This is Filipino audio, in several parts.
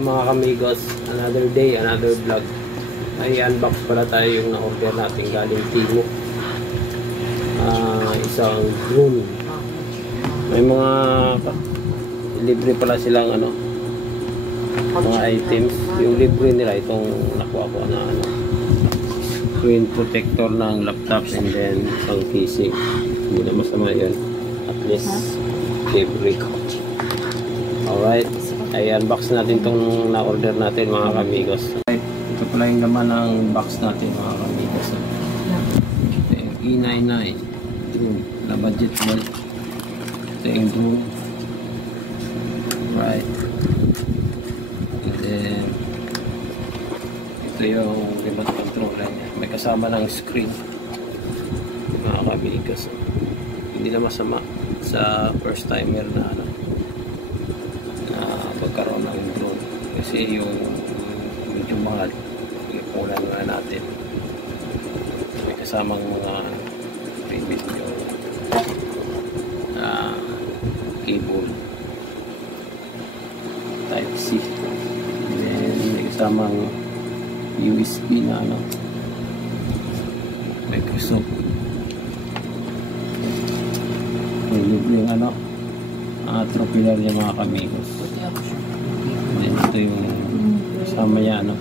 mga kamigos, another day, another vlog. Ay unbox pala tayo yung na-order natin galing Timo. Isang drone. May mga libre pala silang ano, mga items. Yung libre nila itong nakuha ko na ano, screen protector ng laptop and then isang casing. Hindi na masama yun. At least libre ko. Alright, ay unbox natin itong na-order natin mga kamigos. Alright, ito pala yung laman ng box natin mga kamigos. Ito yung E99 drone na budget belt. Ito yung drone. Right. And then ito yung remote controller niya. May kasama ng screen mga kamigos. Hindi na masama sa first timer na ano, pagkaroon ng drone kasi yung medyo mahal ipunan nga natin. May kasamang mga previous yung cable type C, and then may kasamang USB na ano, Microsoft. May libre yung ano, tropiller niya mga kamigos. And ito yung kasama niya ano,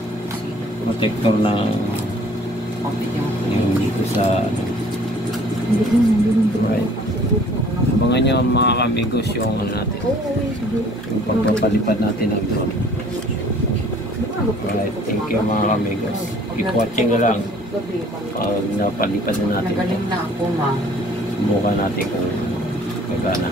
protector ng yung dito sa ano. Right. Abangan nyo mga kamigos yung ano natin, yung pagpapalipad natin ng drone. Alright, thank you mga kamigos. Keep watching na lang pag napalipad na natin. Magaling na ako ma. Subukan natin kung magana.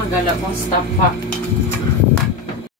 Magala kong stop pa.